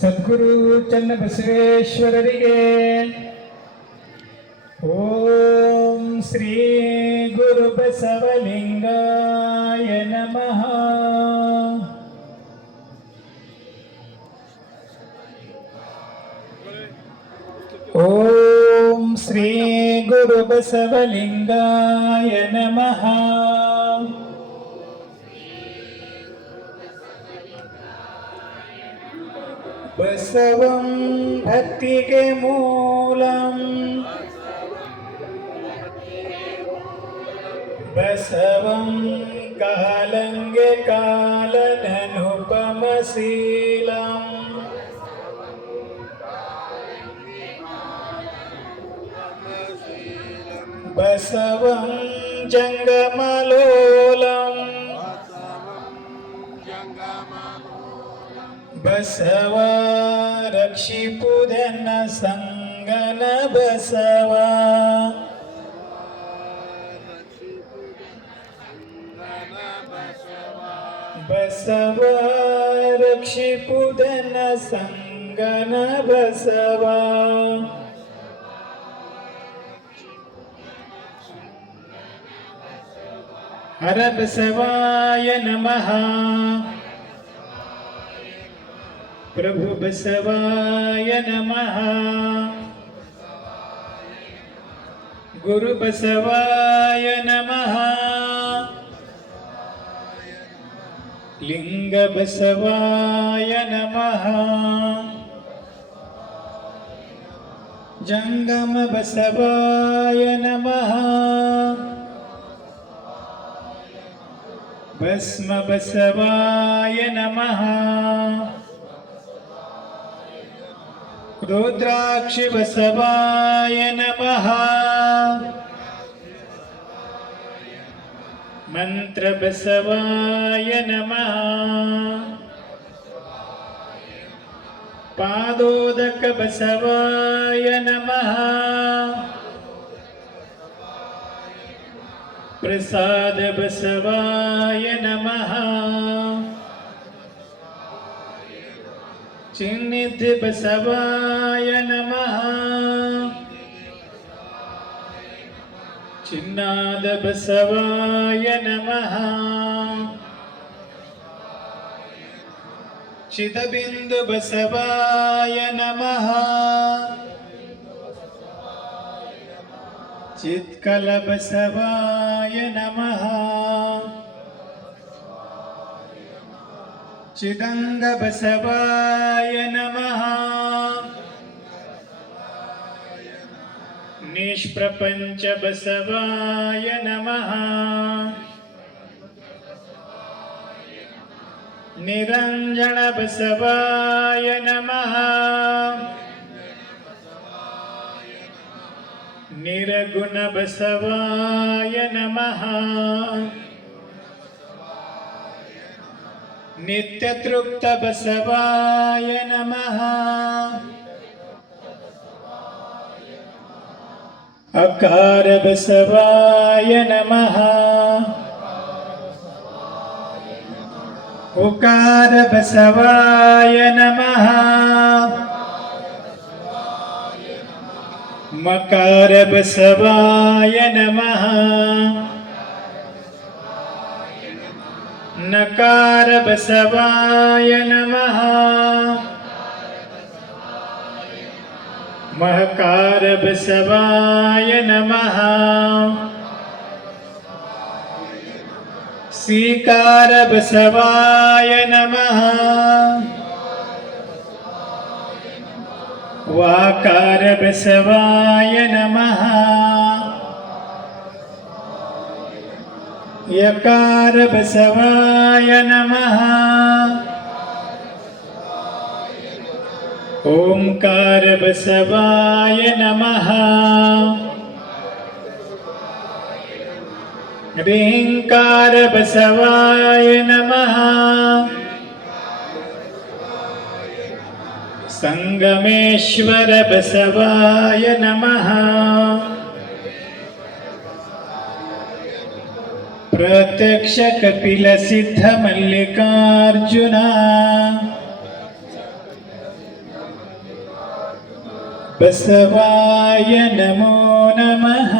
ಸದ್ಗುರು ಚನ್ನಬಸವೇಶ್ವರರಿಗೆ ಓಂ ಶ್ರೀ ಗುರು ಬಸವಲಿಂಗಾಯ ನಮಃ. ಓಂ ಶ್ರೀ ಗುರು ಬಸವಲಿಂಗಾಯ ನಮಃ. ಬಸವಂ ಭಕ್ತಿಗೆ ಮೂಲಂ, ಬಸವಂ ಕಾಲಂಗೆ ಕಾಲನನುಪಮಶೀಲಂ, ಬಸವಂ ಜಂಗಮಲೋಲಂ, ಬಸವ ರಕ್ಷಿಪುದನ ಸಂಗನ ಬಸವ, ಬಸವ ರಕ್ಷಿಪುದನ ಸಂಗನ ಬಸವ. ಹರ ಬಸವಾಯ ನಮಃ. ಪ್ರಭು ಬಸವಾಯ ನಮಃ. ಗುರು ಬಸವಾಯ ನಮಃ. ಲಿಂಗ ಬಸವಾಯ ನಮಃ. ಜಂಗಮ ಬಸವಾಯ ನಮಃ. ಭಸ್ಮ ಬಸವಾಯ ನಮಃ. ರುದ್ರಾಕ್ಷಿ ಬಸವಾಯ ನಮಃ. ಮಂತ್ರ ಬಸವಾಯ ನಮಃ. ಪಾದೋದಕ ಬಸವಾಯ ನಮಃ. ಪ್ರಸಾದ ಬಸವಾಯ ನಮಃ. ಚಿನ್ನಿಧಿ ಬಸವಾಯ ನಮಃ. ಚಿನ್ನಾದ ಬಸವಾಯ ನಮಃ. ಚಿದಬಿಂದು ಬಸವಾಯ ನಮಃ. ಚಿತ್ಕಲ ಬಸವಾಯ ನಮಃ. ಚಿದಂಗ ಬಸವಾಯ ನಮಃ. ನಿಷ್ಪ್ರಪಂಚ ಬಸವಾಯ ನಮಃ. ನಿರಂಜನ ಬಸವಾಯ ನಮಃ. ನಿರಗುಣ ಬಸವಾಯ ನಮಃ. ನಿತ್ಯತೃಪ್ತ ಬಸವಾಯ ನಮಃ. ಅಕಾರ ಬಸವಾಯ ನಮಃ. ಉಕಾರ ಬಸವಾಯ ನಮಃ. ಮಕಾರ ಬಸವಾಯ ನಮಃ. ನಕಾರ ಬಸವಾಯ ನಮಃ. ಮಹಕಾರ ಬಸವಾಯ ನಮಃ. ಸ್ವೀಕಾರ ಬಸವಾಯ ನಮಃ. ವಾಕಾರ ಬಸವಾಯ ನಮಃ. ಯಕಾರ ಬಸವಾಯ ನಮಃ. ಓಂಕಾರ ಬಸವಾಯ ನಮಃ. ರೇಂಕಾರ ಬಸವಾಯ ನಮಃ. ಸಂಗಮೇಶ್ವರ ಬಸವಾಯ ನಮಃ. ಪ್ರತ್ಯಕ್ಷ ಕಪಿಲ ಸಿದ್ಧ ಮಲ್ಲಿಕಾರ್ಜುನ ಬಸವಾಯ ನಮೋ ನಮಃ.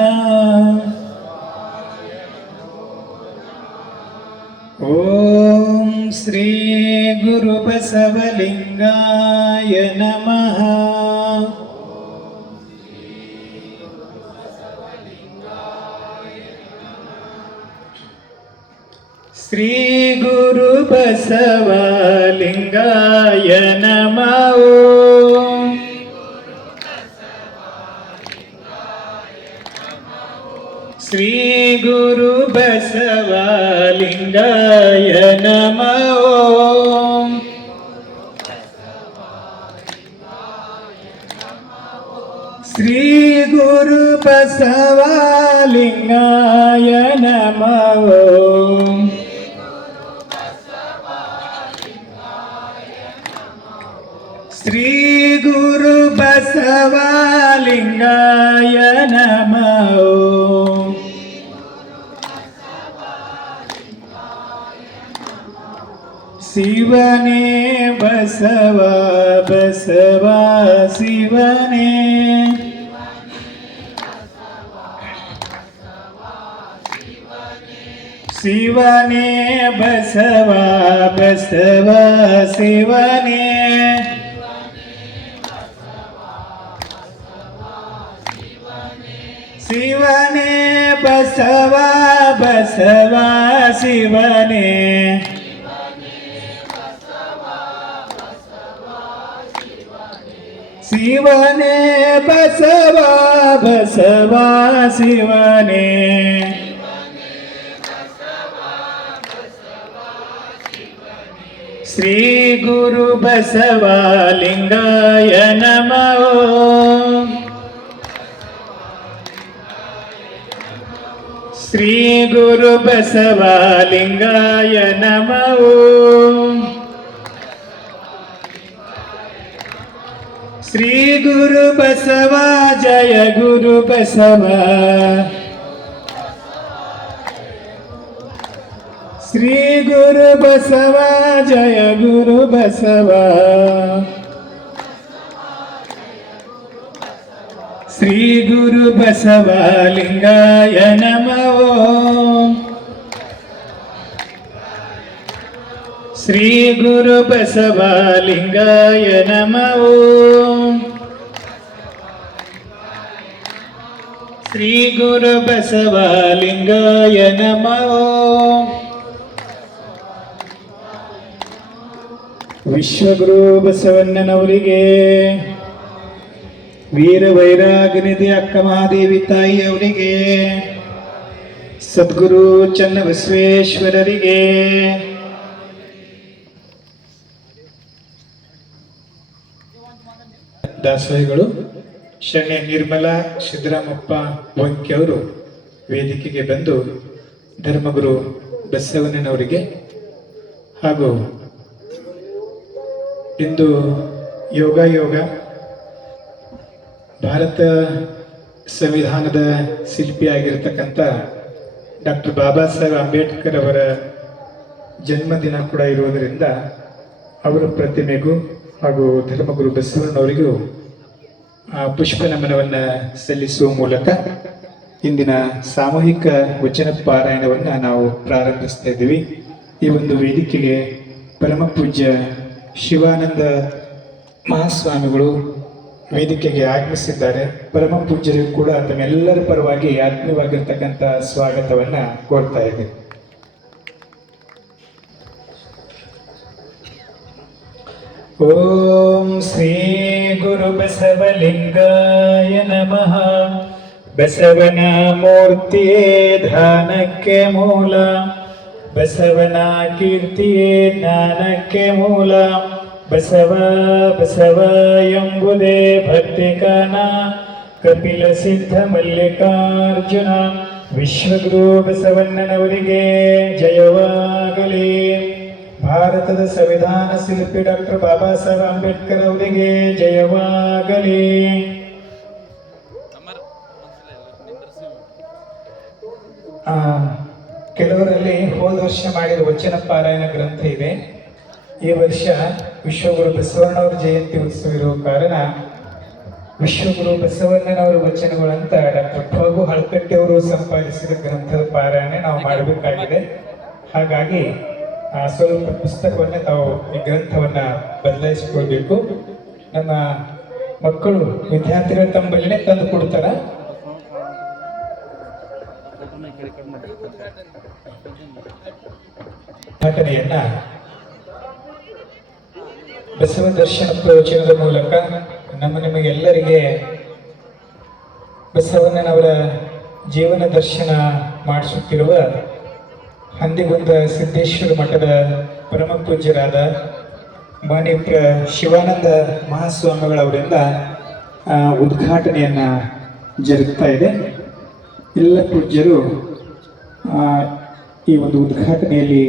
ಓಂ ಶ್ರೀ ಗುರು ಬಸವಲಿಂಗಾಯ ನಮಃ. ಶ್ರೀ ಗುರು ಬಸವಲಿಂಗಾಯ ನಮಃ. ಶ್ರೀ ಗುರು ಬಸವಲಿಂಗಾಯ ನಮಃ. ಶ್ರೀ ಗುರು ಬಸವಲಿಂಗಾಯ ನಮಃ. ಶ್ರೀ ಗುರು ಬಸವಲಿಂಗಾಯ ನಮಃ. ಶಿವನೇ ಬಸವ ಬಸವ ಶಿವನೇ. ಶಿವನೇ ಬಸವ ಬಸವ ಶಿವನೇ. ಶಿವನೇ ಬಸವ ಬಸವ ಶಿವನೇ. ಶಿವನೇ ಬಸವ ಬಸವ ಶಿವನೇ. ಶ್ರೀ ಗುರು ಬಸವಲಿಂಗಾಯ ನಮಃ. ಶ್ರೀ ಗುರು ಬಸವಲಿಂಗಾಯ ನಮಃ. ಶ್ರೀ ಗುರು ಬಸವ ಜಯ ಗುರು ಬಸವ. ಶ್ರೀ ಗುರು ಬಸವ ಜಯ ಗುರು ಬಸವ. ಶ್ರೀ ಗುರು ಬಸವಲಿಂಗಾಯ ನಮಃ. ಶ್ರೀ ಗುರು ಬಸವಲಿಂಗಾಯ ನಮಃ. ಶ್ರೀ ಗುರು ಬಸವಲಿಂಗಾಯ ನಮಃ. ವಿಶ್ವಗುರು ಬಸವಣ್ಣನವರಿಗೆ, ವೀರ ವೈರಾಗನಿಧಿ ಅಕ್ಕ ಮಹಾದೇವಿ ತಾಯಿ ಅವರಿಗೆ, ಸದ್ಗುರು ಚನ್ನಬಸವೇಶ್ವರರಿಗೆ, ದಾಸೋಹಿಗಳು ಶರಣ್ಯ ನಿರ್ಮಲಾ ಸಿದ್ದರಾಮಪ್ಪ ವಂಕಿ ಅವರು ವೇದಿಕೆಗೆ ಬಂದು ಧರ್ಮಗುರು ಬಸವಣ್ಣನವರಿಗೆ ಹಾಗೂ ಇಂದು ಯೋಗ ಭಾರತ ಸಂವಿಧಾನದ ಶಿಲ್ಪಿಯಾಗಿರ್ತಕ್ಕಂಥ ಡಾಕ್ಟರ್ ಬಾಬಾ ಸಾಹೇಬ್ ಅಂಬೇಡ್ಕರ್ ಅವರ ಜನ್ಮದಿನ ಕೂಡ ಇರುವುದರಿಂದ ಅವರ ಪ್ರತಿಮೆಗೂ ಹಾಗೂ ಧರ್ಮಗುರು ಬಸವಣ್ಣನವರಿಗೂ ಪುಷ್ಪ ನಮನವನ್ನು ಸಲ್ಲಿಸುವ ಮೂಲಕ ಇಂದಿನ ಸಾಮೂಹಿಕ ವಚನ ಪಾರಾಯಣವನ್ನು ನಾವು ಪ್ರಾರಂಭಿಸ್ತಾ ಇದ್ದೀವಿ. ಈ ಒಂದು ವೇದಿಕೆಗೆ ಪರಮ ಪೂಜ್ಯ ಶಿವಾನಂದ ಮಹಾಸ್ವಾಮಿಗಳು ವೇದಿಕೆಗೆ ಆಗಮಿಸಿದ್ದಾರೆ. ಪರಮ ಪೂಜ್ಯರಿಗೂ ಕೂಡ ತಮ್ಮೆಲ್ಲರ ಪರವಾಗಿ ಆತ್ಮೀಯವಾಗಿರ್ತಕ್ಕಂಥ ಸ್ವಾಗತವನ್ನು ಕೋರ್ತಾ ಇದ್ದೇನೆ. ಓಂ ಶ್ರೀ ಗುರು ಬಸವಲಿಂಗಾಯ ನಮಃ. ಬಸವನ ಮೂರ್ತಿಯೇ ಧ್ಯಾನಕ್ಕೆ ಮೂಲ, ಬಸವನ ಕೀರ್ತಿಯೇ ಜ್ಞಾನಕ್ಕೆ ಮೂಲ. ಬಸವ ಬಸವ ಎಂಬುದೇ ಭಕ್ತಿ ಕಾನ, ಕಪಿಲ ಸಿದ್ಧ ಮಲ್ಲಿಕಾರ್ಜುನ. ವಿಶ್ವಗುರು ಬಸವಣ್ಣನವರಿಗೆ ಜಯವಾಗಲಿ. ಭಾರತದ ಸಂವಿಧಾನ ಶಿಲ್ಪಿ ಡಾಕ್ಟರ್ ಬಾಬಾ ಸಾಹೇಬ್ ಅಂಬೇಡ್ಕರ್ ಅವರಿಗೆ ಜಯವಾಗಲಿ. ಕೆಲವರಲ್ಲಿ ಹೋದ ವರ್ಷ ಮಾಡಿದ ವಚನ ಪಾರಾಯಣ ಗ್ರಂಥ ಇದೆ. ಈ ವರ್ಷ ವಿಶ್ವಗುರು ಬಸವಣ್ಣವರ ಜಯಂತಿ ಉತ್ಸವ ಇರುವ ಕಾರಣ ವಿಶ್ವಗುರು ಬಸವಣ್ಣನವರ ವಚನಗಳಂತ ಡಾಕ್ಟರ್ ಫಗು ಹಳಕಟ್ಟಿ ಅವರು ಸಂಪಾದಿಸಿದ ಗ್ರಂಥದ ಪಾರಾಯಣೆ ನಾವು ಮಾಡಬೇಕಾಗಿದೆ. ಹಾಗಾಗಿ ಸ್ವಲ್ಪ ಪುಸ್ತಕವನ್ನ ತಾವು ಈ ಗ್ರಂಥವನ್ನ ಬದಲಾಯಿಸಿಕೊಳ್ಬೇಕು. ನಮ್ಮ ಮಕ್ಕಳು ವಿದ್ಯಾರ್ಥಿಗಳ ತಮ್ಮಲ್ಲೇ ತಂದು ಕೊಡ್ತಾರ. ಘಟನೆಯನ್ನ ಬಸವ ದರ್ಶನ ಪ್ರವಚನದ ಮೂಲಕ ನಿಮಗೆಲ್ಲರಿಗೆ ಬಸವಣ್ಣನವರ ಜೀವನ ದರ್ಶನ ಮಾಡಿಸುತ್ತಿರುವ ಹಂದಿಗುಂದ ಸಿದ್ದೇಶ್ವರ ಮಠದ ಪರಮ ಪೂಜ್ಯರಾದ ಮಾನ್ಯ ಶಿವಾನಂದ ಮಹಾಸ್ವಾಮಿಗಳವರಿಂದ ಉದ್ಘಾಟನೆಯನ್ನ ಜರುಗ್ತಾ ಇದೆ. ಎಲ್ಲ ಪೂಜ್ಯರು ಈ ಒಂದು ಉದ್ಘಾಟನೆಯಲ್ಲಿ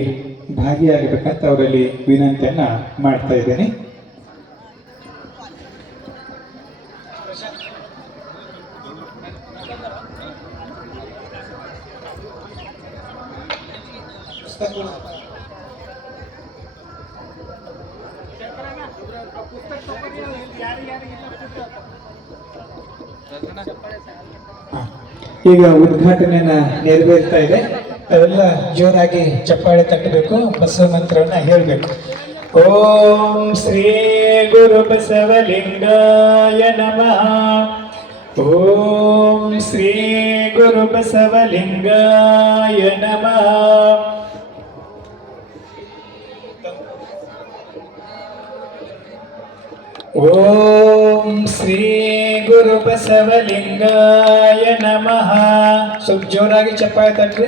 ಭಾಗಿಯಾಗಬೇಕಂತ ಅವರಲ್ಲಿ ವಿನಂತಿಯನ್ನ ಮಾಡ್ತಾ ಇದ್ದೇನೆ. ಈಗ ಉದ್ಘಾಟನೆಯನ್ನ ನೆರವೇರ್ತಾ ಇದೆ. ಅವೆಲ್ಲ ಜೋರಾಗಿ ಚಪ್ಪಾಳೆ ತಟ್ಟಬೇಕು, ಬಸವ ಮಂತ್ರವನ್ನ ಹೇಳಬೇಕು. ಓಂ ಶ್ರೀ ಗುರು ಬಸವಲಿಂಗಾಯ ನಮಃ. ಓಂ ಶ್ರೀ ಗುರು ಬಸವಲಿಂಗಾಯ ನಮಃ. ಓಂ ಶ್ರೀ ಗುರು ಬಸವಲಿಂಗಾಯ ನಮಃ. ಸ್ವಲ್ಪ ಜೋರಾಗಿ ಚಪ್ಪಾಳೆ ತಟ್ರಿ.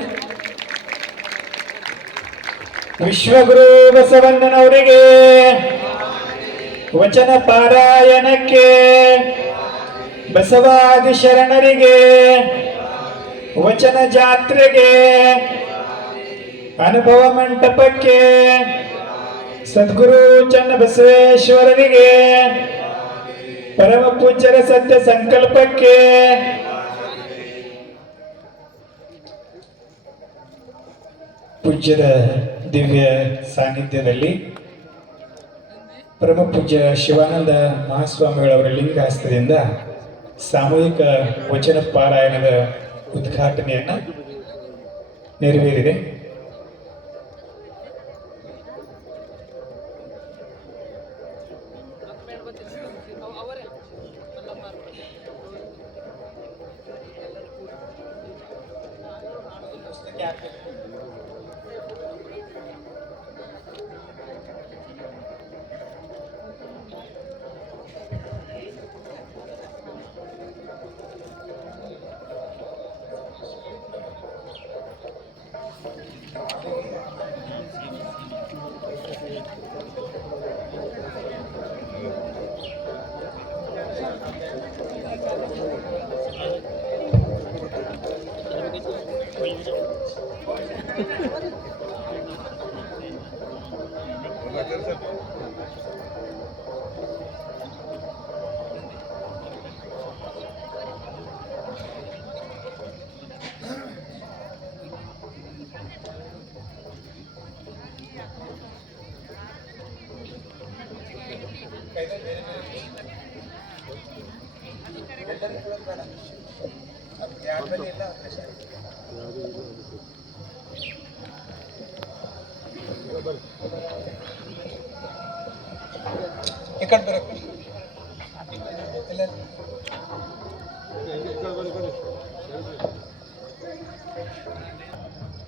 ವಿಶ್ವಗುರು ಬಸವಣ್ಣನವರಿಗೆ ವಚನ ಪಾರಾಯಣಕ್ಕೆ, ಬಸವಾದಿ ಶರಣರಿಗೆ ವಚನ ಜಾತ್ರೆಗೆ, ಅನುಭವ ಮಂಟಪಕ್ಕೆ, ಸದ್ಗುರು ಚನ್ನಬಸವೇಶ್ವರರಿಗೆ, ಪರಮ ಪೂಜ್ಯರ ಸತ್ಯ ಸಂಕಲ್ಪಕ್ಕೆ, ಪೂಜ್ಯರ ದಿವ್ಯ ಸಾನ್ನಿಧ್ಯದಲ್ಲಿ ಪರಮ ಪೂಜ್ಯ ಶಿವಾನಂದ ಮಹಾಸ್ವಾಮಿಗಳವರ ಲಿಂಗ ಹಸ್ತದಿಂದ ಸಾಮೂಹಿಕ ವಚನ ಪಾರಾಯಣದ ಉದ್ಘಾಟನೆಯನ್ನ ನೆರವೇರಿದೆ.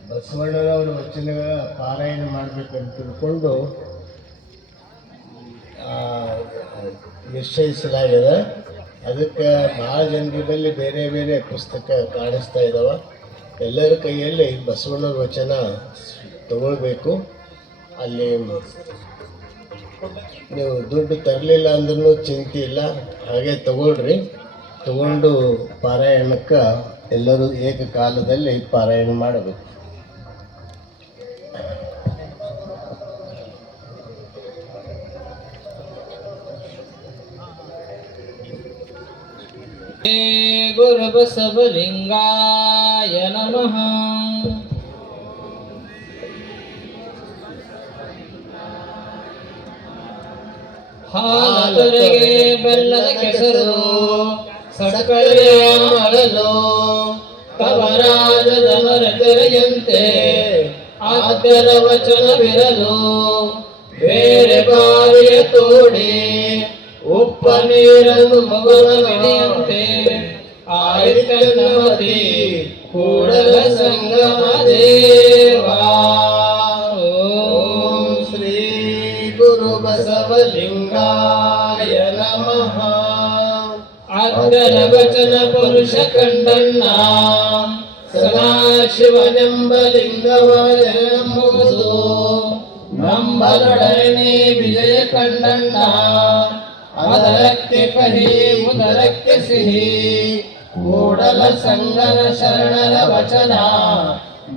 ಬಸವಣ್ಣನವರ ವಚನಗಳ ಪಾರಾಯಣ ಮಾಡಬೇಕಂತ ತಿಳ್ಕೊಂಡು ನಿಶ್ಚಯಿಸಲಾಗಿದೆ. ಅದಕ್ಕೆ ಭಾಳ ಜನರಲ್ಲಿ ಬೇರೆ ಬೇರೆ ಪುಸ್ತಕ ಕಾಣಿಸ್ತಾ ಇದ್ದಾವೆ. ಎಲ್ಲರ ಕೈಯಲ್ಲಿ ಬಸವಣ್ಣನ ವಚನ ತಗೊಳ್ಬೇಕು. ಅಲ್ಲಿ ನೀವು ದುಡ್ಡು ತರಲಿಲ್ಲ ಅಂದ್ರೂ ಚಿಂತೆ ಇಲ್ಲ, ಹಾಗೆ ತಗೊಳ್ರಿ. ತಗೊಂಡು ಪಾರಾಯಣಕ್ಕೆ ಎಲ್ಲರೂ ಏಕಕಾಲದಲ್ಲಿ ಪಾರಾಯಣ ಮಾಡಬೇಕು. ಗುರು ಬಸವಲಿಂಗಾಯ ನಮಃ. ಹಾಲುರೆಗೆ ಬೆಲ್ಲದ ಕೆಸರು ಸಕಲೆಯ ಮರಲು ಕವರಾಜದ ಮರತೆರೆಯಂತೆ ಆದ್ಯರ ವಚನವಿರಲು ಬೇರೆ ಬಾರಿಯ ತೋಡಿ ಉಪ್ಪ ನೀರನ್ನು ಮಗುವಿನಿಯಂತೆ ಆಯ್ತನವತಿ ಕೂಡಲ ಸಂಗಮ ದೇವಾ. ಓಂ ಶ್ರೀ ಗುರು ಬಸವಲಿಂಗಾಯ ನಮಃ. ಆದ್ಯರ ವಚನ ಪುರುಷ ಕಂಡಣ್ಣ ಸದಾಶಿವನೆಂಬ ಲಿಂಗವನೆಂಬುದು ನಂಬಲೊಡನೆ ವಿಜಯ ಕಂಡಣ್ಣ. ಅದರಕ್ಕೆ ಕಹಿ ಮುದರಕ್ಕೆ ಸಿಹಿ ಕೂಡಲ ಸಂಗನ ಶರಣರ ವಚನ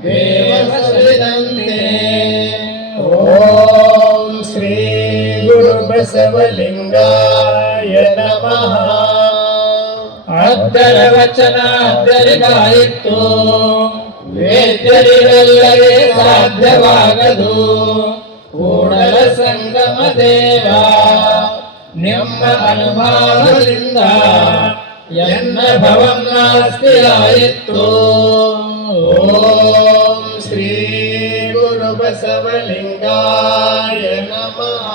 ದೇವಸರಿದಂತೆ. ಓಂ ಶ್ರೀ ಗುರು ಬಸವಲಿಂಗಾಯ ನಮಃ. ಅದ್ದರ ವಚನ ಅದ್ದರಿಗಾಯಿತು ವೇದ್ಯರಿಗೆಲ್ಲವೇ ಸಾಧ್ಯವಾಗದು. ಕೂಡಲ ಸಂಗಮ ದೇವ ನಿಮ್ಮ ಅನುಭವದಿಂದ ಎನ್ನ ಭವನಾಸ್ತಿ ಆಯಿತು. ಓಂ ಶ್ರೀ ಗುರು ಬಸವಲಿಂಗಾಯ ನಮಃ.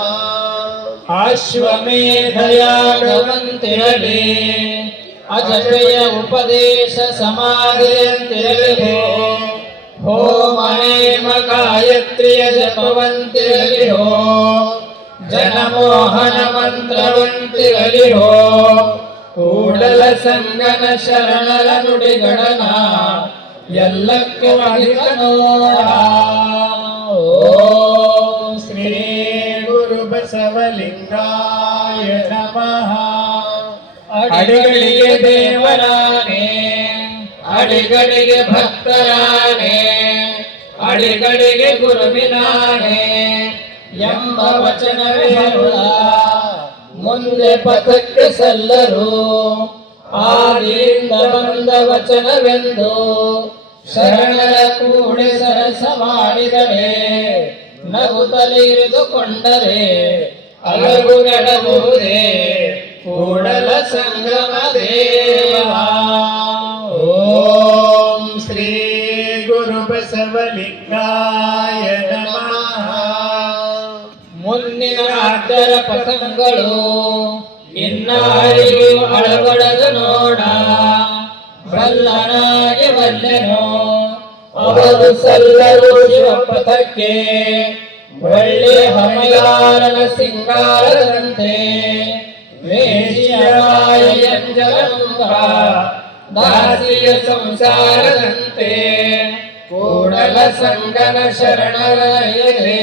ಅಶ್ವಮೇಧಯಾಗವಂತಿರಲಿ ಅಜಪೆಯ ಉಪದೇಶ ಸಮಾಧಿಯಂತಿರಲಿ. ಹೋಮ ನೇಮ ಗಾಯತ್ರಿಯ ಜಪವಂತಿರಲಿ. ಜನಮೋಹನ ಮಂತ್ರವಂತಿರಲಿ. ಕೂಡಲ ಸಂಗನ ಶರಣರ ನುಡಿಗಳನ ಎಲ್ಲಕ್ಕೂ ಅಧಿಕ ನೋಡ. ಓಂ ಶ್ರೀ ಗುರು ಬಸವಲಿಂಗಾಯ ನಮಃ. ಅಡಿಗಳಿಗೆ ದೇವರಾನೆ ಅಡಿಗಳಿಗೆ ಭಕ್ತರಾನೆ ಅಡಿಗಳಿಗೆ ಗುರುವಿನಾನೆ ಎಂಬ ವಚನವೇ ಮುಂದೆ ಪಥಕ್ಕೆ ಸಲ್ಲರು. ಆದಿಯಿಂದ ಬಂದ ವಚನವೆಂದು ಶರಣರ ಕೂಡಿ ಸರಸ ಮಾಡಿದರೆ ನಗುತ್ತಲಿರಿದುಕೊಂಡರೆ ಅಲಗುಗಡಬಹುದೇ ಕೂಡಲ ಸಂಗಮ ದೇವ. ಓಂ ಶ್ರೀ ಗುರು ಬಸವಲಿಂಗಾಯ ನಮಃ. ಮುಂದಿನ ಅಡ್ಡರ ಪಥಗಳು ಇನ್ನಾರಿಗೂ ಅಳವಡದು ನೋಡ. ಬಲ್ಲನಾಗಿ ಬಲ್ಲೆನು ಅವರು ಸಲ್ಲರು ಶಿವಪಥಕ್ಕೆ ಒಳ್ಳೆ ಹಮಯಾರನ ಸಿಂಗಾರದಂತೆ. ವೇಷಿಯಂಜಲಂಗ ದಾಸಿಯ ಸಂಸಾರದಂತೆ ಕೂಡಲ ಸಂಗನ ಶರಣರ ಎದೆ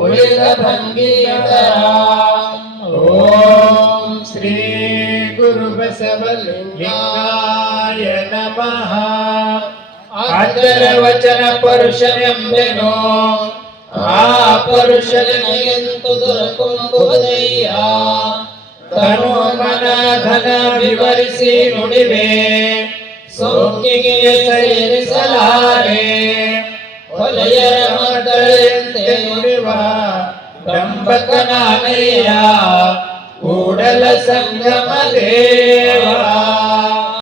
ಉಳಿದ ಭಂಗಿಯತರ. ಓಂ ಶ್ರೀ ಗುರು ಬಸವಲಿಂಗಾಯ ನಮಃ. ಆದರ ವಚನ ಪರುಷನೆಂಬೆನು ಆ ಪರುಷನೆಂತು ದೊರಕುಂಬುವುದಯ್ಯ. ತನು ಮನ ಧನ ವಿವರಿಸಿ ನುಡಿವೆ ಸೋಂಕಿಗೆ ಸೇರಿಸಲಾರೆ. ಹೊಲೆಯರ ಮದ್ದಳೆಯಂತೆ ನುಡಿವ ದಂಬಕನಾನಯ್ಯ ಕೂಡಲ ಸಂಗಮ ದೇವ.